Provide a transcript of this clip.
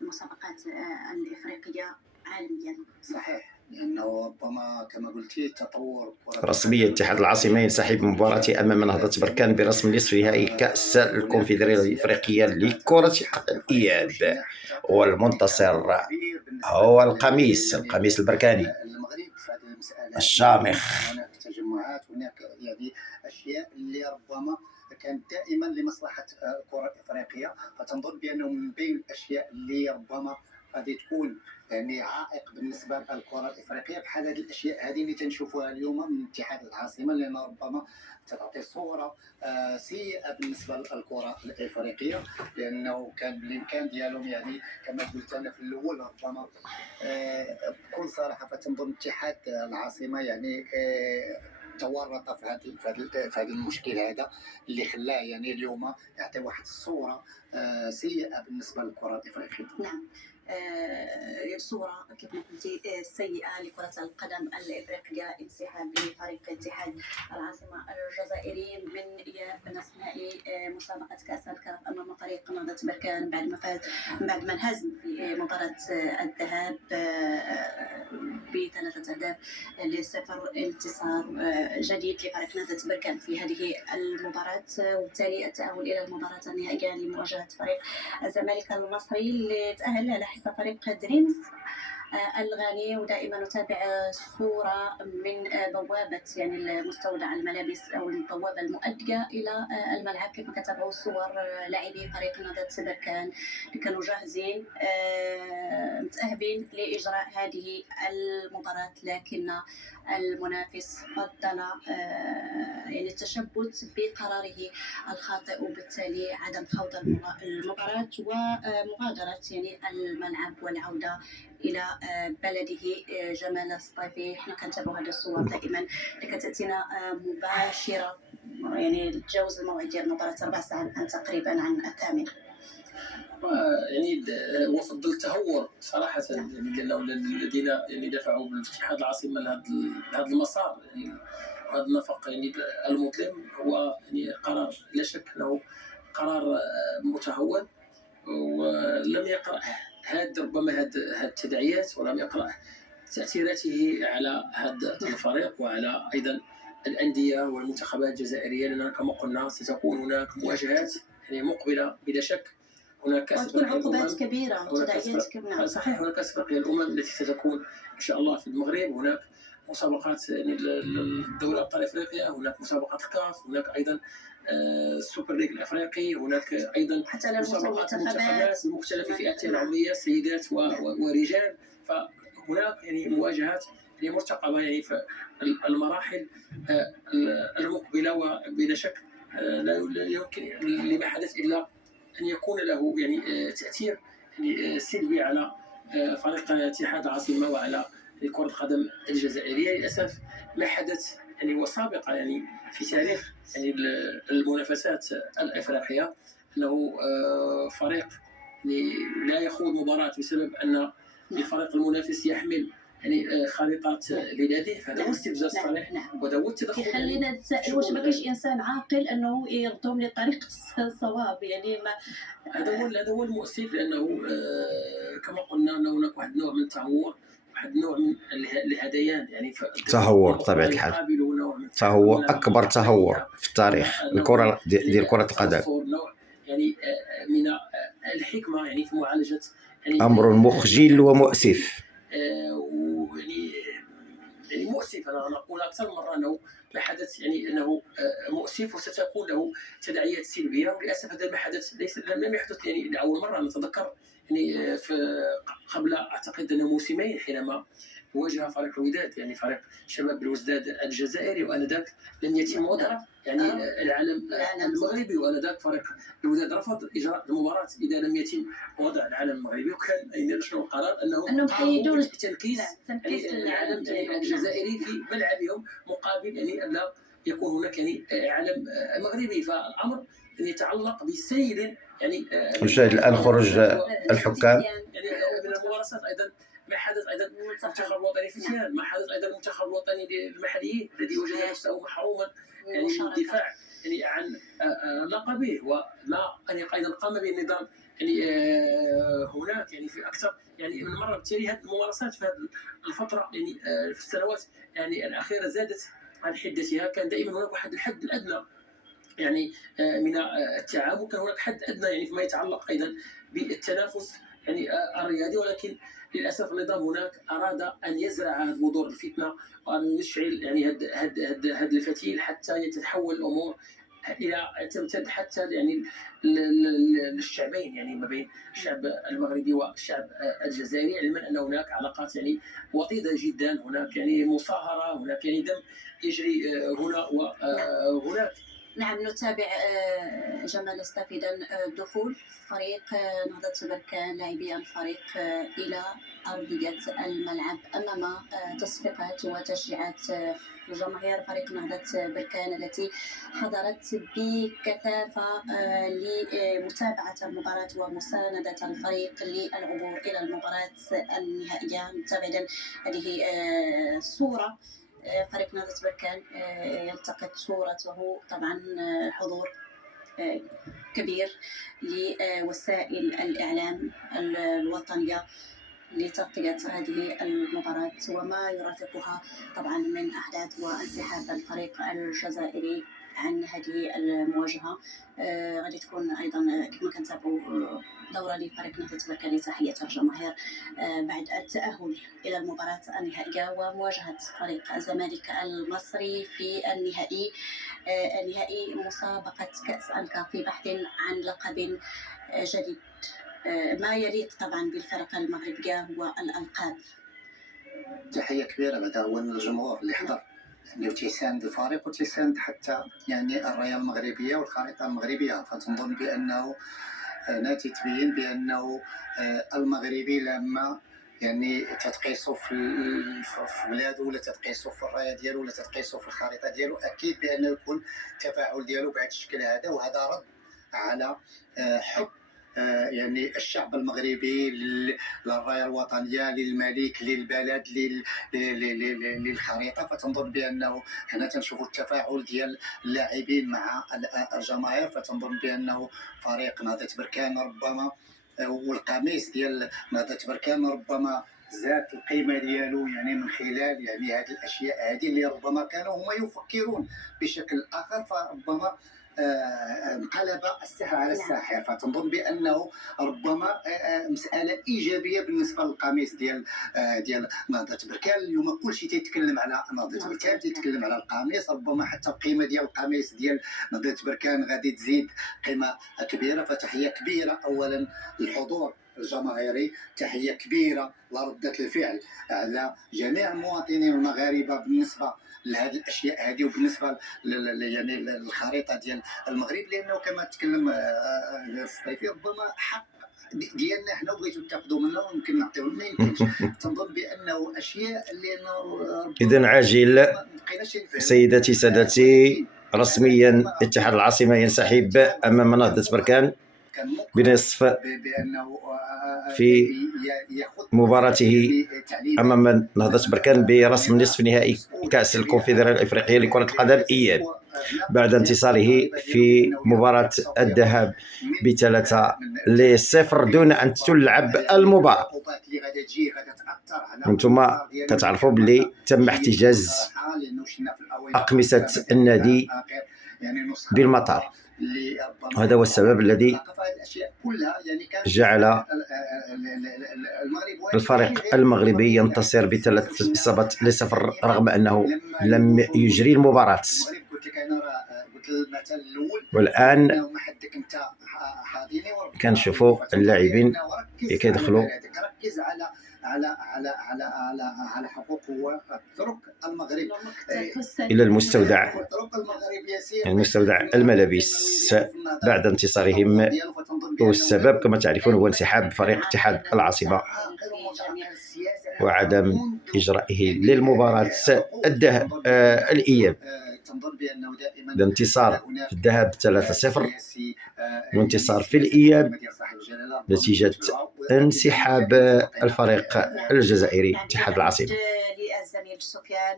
المسابقات الإفريقية عالميا. صحيح، لأنه ربما كما قلتي تطور رسميا اتحاد العاصمة ينسحب من مباراته أمام نهضة بركان برسم نصف نهائي كأس الكونفدرالية الإفريقية لكرة اليد، والمنتصر هو القميص البركاني المغرب في هذه المسألة الشامخ. هناك تجمعات، هناك يعني أشياء اللي ربما كانت دائما لمصلحة الكرة الإفريقية، فتنظن بأنه من بين الأشياء اللي ربما غادي تكون يعني عائق بالنسبه للكره الافريقيه بحال هذه الاشياء هذه اللي تنشوفوها اليوم من اتحاد العاصمه، لان ربما تعطي صوره سيئه بالنسبه للكره الافريقيه، لانه كان بالامكان ديالهم يعني كما قلت انا في الاول ربما بكل صراحه فتنظن اتحاد العاصمه يعني تورط في هذا المشكل هذا اللي خلاه يعني اليوم يعطي واحد الصوره سيئه بالنسبه للكره الافريقيه. نعم، صورة كما قلتي سيئة لكرة القدم الإفريقية. انسحاب فريق اتحاد العاصمة الجزائري من نهائي مسابقة كأس الكاف أمام فريق نهضة بركان بعد ما انهزم في مباراة الذهاب ب3 أهداف ل0. انتصار جديد لفريق نهضة بركان في هذه المباراة، وبالتالي التأهل إلى المباراة النهائية لمواجهة فريق الزمالك المصري اللي تأهل على حساب فريق دريمز الغاني. ودائما نتابع صورة من بوابة يعني المستودع الملابس أو البوابة المؤدية إلى الملعب، كيف كتابعوا صور لاعبي فريق نهضة بركان اللي كانوا جاهزين متأهبين لإجراء هذه المباراة، لكن المنافس فضل يعني التشبث بقراره الخاطئ، وبالتالي عدم خوض المباراة ومغادرة يعني الملعب والعودة إلى بلده جمال الصيفي. احنا كنتابعوا هذه الصور دائما اللي كتأتينا مباشرة، يعني تجاوز الموعد ديال المباراة 4 ساعات تقريبا عن 8. يعني وفضل التهور صراحة، يعني لأنه الذين يعني دفعوا باتحاد العاصمة لهذا المسار يعني هذا النفق يعني المظلم هو يعني قرار لا شك أنه قرار متهور، ولم يقرأ ربما هاد التداعيات، ولم يقرأ تأثيراته على هذا الفريق وعلى أيضا الأندية والمنتخبات الجزائرية، لأن كما قلنا ستكون هناك مواجهات يعني مقبلة بلا شك. هناك وتكون عقوبات كبيرة وتداعيات كبيرة. صحيح، هناك كأس أفريقيا الأمم التي ستكون إن شاء الله في المغرب، هناك مسابقات يعني دوري أبطال أفريقيا، هناك مسابقات الكاف، هناك أيضا السوبر ليج الأفريقي، هناك أيضا حتى مسابقات المنتخبات بمختلف الفئات العمرية سيدات ورجال. فهناك يعني مواجهات يعني مرتقبة يعني في المراحل المقبلة، وبلا شك لا يمكن لما حدث إلا أن يكون له يعني تأثير يعني سلبي على فريق اتحاد العاصمة وعلى كرة القدم الجزائرية. للأسف ما حدث يعني وسابقة يعني في تاريخ يعني المنافسات الأفريقية، أنه فريق يعني لا يخوض مباراة بسبب أن الفريق المنافس يحمل يعني خريطات بلاده، فهذا هو استفزاز صريح وهذا هو التدخل. خلينا نتسائل واش ما كاينش انسان عاقل انه يردهم للطريق الصواب؟ يعني ما هذا هو المؤسف، لانه كما قلنا انه هناك واحد النوع من التهور، واحد النوع من الهذيان، يعني تهور بطبيعة الحال، تهور أكبر تهور في التاريخ الكرة ديال كرة القدم، يعني من الحكمة يعني في معالجة يعني أمر مخجل ومؤسف. يعني مؤسف. أنا أقول أكثر مرة أنه ما حدث يعني أنه مؤسف وستكون له تداعيات سلبية، وللأسف هذا ما حدث لم يحدث يعني لأول مرة. أنا أتذكر يعني قبل أعتقد أنه موسمين حينما واجه فريق الوداد يعني فريق شباب الوزداد الجزائري، وآنذاك لم يتم وضع يعني العلم المغربي، وآنذاك فريق الوداد رفض إجراء المباراة إذا لم يتم وضع العلم المغربي، وكان يناقشوا القرار أنهم حيدوا تنكيس العلم الجزائري في ملعبهم مقابل يعني أن لا يكون هناك يعني علم مغربي. فالأمر يتعلق بسير يعني نشاهد الآن خروج الحكام يعني من الممارسات. أيضا ما حدث أيضا المنتخب الوطني في تيان، ما حدث أيضا المنتخب الوطني المحليين الذي وجد نفسه محروما يعني من الدفاع يعني عن لقبه، وما أن أيضا قام بالنظام يعني هناك هناك يعني في اكثر يعني من مره. بالتالي هذه الممارسات في هذه الفتره يعني في السنوات يعني الاخيره زادت عن حدتها. كان دائما هناك واحد الحد الادنى يعني من التعامل، كان هناك حد ادنى يعني فيما يتعلق ايضا بالتنافس يعني الرياضي، ولكن للاسف النظام هناك اراد ان يزرع هذه بذور الفتنه وان يشعل يعني هذا الفتيل حتى تتحول الامور الى تمتد حتى يعني للشعبين، يعني ما بين الشعب المغربي والشعب الجزائري، علما ان هناك علاقات يعني وطيده جدا، هناك يعني مصاهره، هناك يعني دم يجري هنا وهناك. نعم، نتابع جمال استفيدا دخول فريق نهضة بركان لاعبي الفريق إلى أرضية الملعب أمام تصفيقات وتشجيعات جماهير فريق نهضة بركان التي حضرت بكثافة لمتابعة المباراة ومساندة الفريق للعبور إلى المباراة النهائية. نتابع هذه صورة فريق نهضة بركان يلتقط صورته، طبعا حضور كبير لوسائل الإعلام الوطنية لتغطية هذه المباراة وما يرافقها طبعا من أحداث وانسحاب الفريق الجزائري عن هذه المواجهة. غادي تكون أيضا كما كنتابعوا دورة لفريق نهضة بركان لتحية الجماهير بعد التأهل إلى المباراة النهائية ومواجهة فريق الزمالك المصري في النهائي مسابقة كأس الكاف في بحث عن لقب جديد ما يليق طبعا بالفرق المغربية والألقاب. تحية كبيرة بعد أول الجمهور اللي حضر يعني وتيساند الفريق وتيساند حتى يعني الراية المغربية والخريطة المغربية. فتنظن بأنه ناتي تبين بأنه المغربي لما يعني تتقيسوا في بلادو ولا تتقيسوا في الرايه ديالو ولا تتقيسوا في الخريطه ديالو، اكيد بانه يكون التفاعل ديالو بهذا الشكل هذا. وهذا رد على حب يعني الشعب المغربي للرايه الوطنيه، للملك، للبلد، للخريطه. فتنظن بانه حنا تنشوفوا التفاعل ديال اللاعبين مع الجماهير. فتنظن بانه فريق نهضة بركان ربما والقميص ديال نهضة بركان ربما زاد القيمه ديالو يعني من خلال يعني هذه الاشياء هذه اللي ربما كانوا هما يفكرون بشكل اخر، فربما انقلب السحر على الساحر. فتنظن بانه ربما مساله ايجابيه بالنسبه للقميص ديال نهضة بركان. اليوم كلشي تيتكلم على نهضة بركان، تيتكلم على القميص، ربما حتى القيمه ديال القميص ديال نهضة بركان غادي تزيد قيمه كبيره. فتحيه كبيره اولا للحضور الجماهيري، تحيه كبيره لردة الفعل على جميع المواطنين المغاربه بالنسبه لهذه الاشياء هذه وبالنسبه يعني الخريطه ديال المغرب. لانه كما تكلم الصيفي ربما حق ديالنا حنا بغيتو تاخذوا منا ويمكن نعطيو ما يمكنش. تنظن بانه اشياء لانه اذا عاجل سيداتي سادتي رسميا اتحاد العاصمه ينسحب امام نهضة بركان بنصف في مباراته امام نهضة بركان برسم نصف نهائي كأس الكونفدرالية الافريقيه لكرة القدم اياب بعد انتصاره في مباراة الذهاب ب3-0 دون ان تلعب المباراة. انتم كتعرفوا بلي تم احتجاز اقمصة النادي بالمطار، وهذا هو السبب الذي جعل الفريق المغربي ينتصر ب3-0 رغم أنه لم يجري المباراة. والآن كنشوفوا اللاعبين كيدخلوا على حقوق واترك المغرب إلى المستودع الملابس بعد انتصارهم، والسبب كما تعرفون هو انسحاب فريق اتحاد العاصمة وعدم إجرائه للمباراة الإياب. الانتصار في الذهاب 3-0 وانتصار في الإياب نتيجة انسحاب الفريق الجزائري اتحاد العاصمة. للزميل سفيان